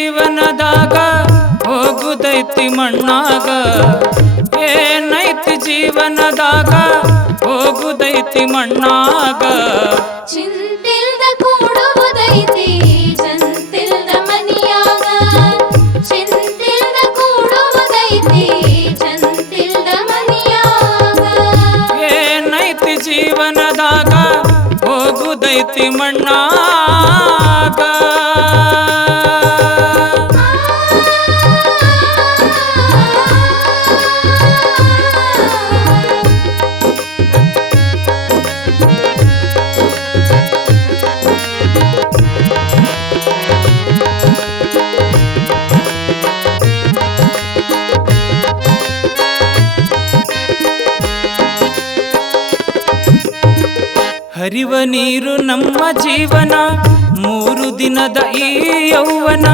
ಜೀವನದಾಗ ಹೋಗುದೈತಿ ಮಣ್ಣಾಗ ಏನೈತಿ ಜೀವನದಾಗ ಹೋಗುದೈತಿ ಮಣ್ಣಾಗ ಚಿಂತಿಲ್ದ ಕೂಡುವುದೈತಿ ಚಂತಿಲ್ದ ಮನಿಯಾಗ ಚಿಂತಿಲ್ದ ಕೂಡುವುದೈತಿ ಚಂತಿಲ್ದ ಮನಿಯಾಗ ಏನೈತಿ ಜೀವನದಾಗ ಹೋಗುದೈತಿ ಮಣ್ಣಾಗ ಹರಿವ ನೀರು ನಮ್ಮ ಜೀವನ ಮೂರು ದಿನದ ಈ ಯೌವನ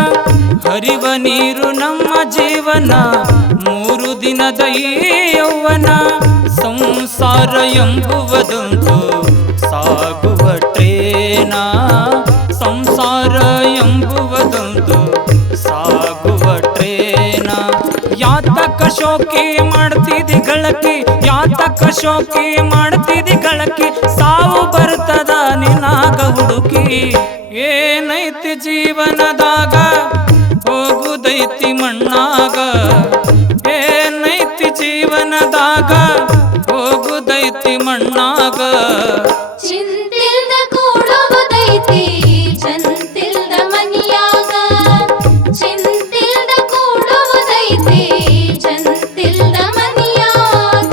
ಹರಿವ ನೀರು ನಮ್ಮ ಜೀವನ ಮೂರು ದಿನದ ಈ ಯೌವನ ಸಂಸಾರ ಎಂಬುವುದೊಂದು ಸಾಗುವ ಟ್ರೇನ ಸಂಸಾರ ಎಂಬುವುದೊಂದು ಸಾಗುವ ಟ್ರೇನ ಯಾತಕ ಶೋಕಿ ಮಾಡ್ತಿದಿ ಗಳಕಿ ಯಾತಕ ಶೋಕಿ ಮಾಡ್ತಿದಿ ಗಳಕಿ ಸಾವು ಬರ್ತದ ನಿನಾಗ ಹುಡುಕಿ ಏನೈತಿ ಜೀವನದಾಗ ಹೋಗುದೈತಿ ಮಣ್ಣಾಗ ಏನೈತಿ ಜೀವನದಾಗ ಹೋಗುದೈತಿ ಮಣ್ಣಾಗ ಚಿಂತಿಲ್ದ ಕೂಡುವುದೈತಿ ಚಂತಿಲ್ದ ಮನಿಯಾಗ ಚಿಂತಿಲ್ದ ಕೂಡುವುದೈತಿ ಚಂತಿಲ್ದ ಮನಿಯಾಗ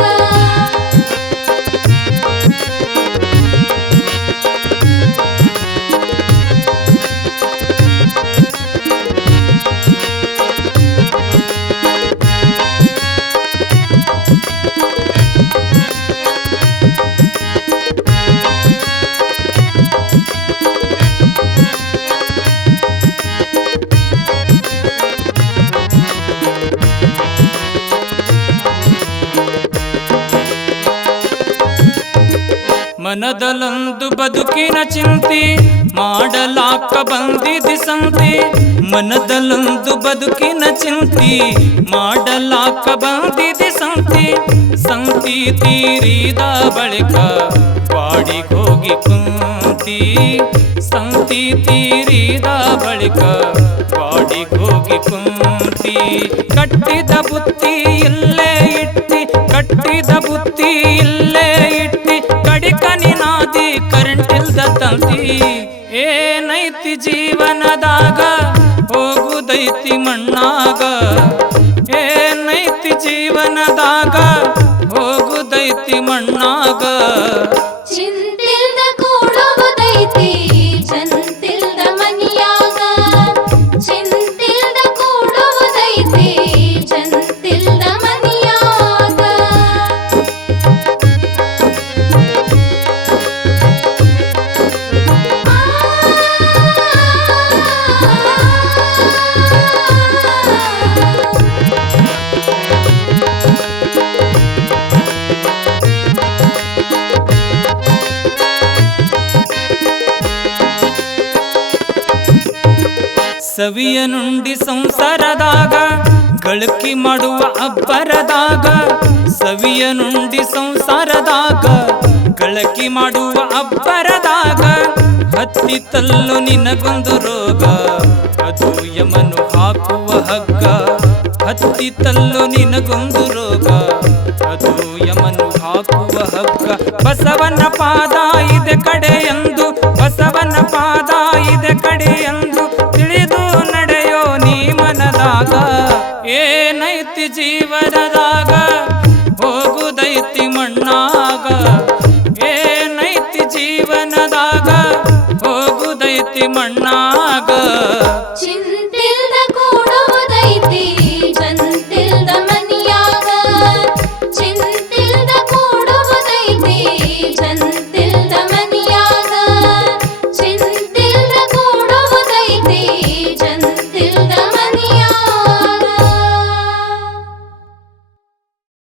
ಮನದಲ್ಲೊಂದು ಬದುಕಿನ ಚಿಂತಿ ಮಾಡಲಾಕ ಬಂದಿದಿ ಸಂತಿ ಮನದಲ್ಲೊಂದು ಬದುಕಿನ ಚಿಂತಿ ಮಾಡಲಾಕ ಬಂದಿದಿ ಸಂತಿ ಸಂತಿ ತೀರಿದ ಬಳಿಕ ಬಾಡಿಗೋಗಿ ಕುಂತಿ ಸಂತಿ ತೀರಿದ ಬಳಿಕ ಬಾಡಿಗೋಗಿ ಕುಂತಿ ಕಟ್ಟಿದ ಬುತ್ತಿ ಇಲ್ಲೇ ಇಟ್ಟಿ ಕಟ್ಟಿದ ಬುತ್ತಿ ಇಲ್ಲೇ ಇಟ್ಟಿ ಕಡಿಕ ನಿನಾದಿ ಕರೆಂಟ್ ಇಲ್ದ ತಂತಿ ಏನೈತಿ ಜೀವನದಾಗ ಹೋಗುದೈತಿ ಮಣ್ಣಾಗ ಏನೈತಿ ಜೀವನದಾಗ ಹೋಗುದೈತಿ ಮಣ್ಣಾಗ ಚಿಂತಿಲ್ದ ಕೂಡುವುದೈತಿ ಚಂತಿಲ್ದ ಮನಿಯಾಗ ಚಿಂತಿಲ್ದ ಕೂಡುವುದೈತಿ ಚಂತಿಲ್ದ ಮನಿಯಾಗ ಸವಿಯ ನುಂಡಿ ಸಂಸಾರದಾಗ ಗಳಕಿ ಮಾಡುವ ಅಬ್ಬರದಾಗ ಸವಿಯ ನುಂಡಿ ಸಂಸಾರದಾಗ ಗಳಕಿ ಮಾಡುವ ಅಬ್ಬರದಾಗ ಹತ್ತಿತಲ್ಲು ನಿನಗೊಂದು ರೋಗ ಅದು ಯಮನು ಹಾಕುವ ಹಗ್ಗ ಹತ್ತಿತಲ್ಲು ನಿನಗೊಂದು ರೋಗ ಅದು ಯಮನು ಹಾಕುವ ಹಗ್ಗ ಬಸವನ ಪಾದ ಇದೆ ಕಡೆ ಎಂದು ಬಸವನ ಪಾದ ಇದೆ ಕಡೆ ಎಂದು ತಿಳಿದು ನಡೆಯೋ ನೀ ಮನದಾಗ ಏನೈತಿ ಜೀವನದಾಗ ಹೋಗುದೈತಿ ಮಣ್ಣಾಗ ಏನೈತಿ ಜೀವನದಾಗ ಹೋಗುದೈತಿ ಮಣ್ಣಾಗ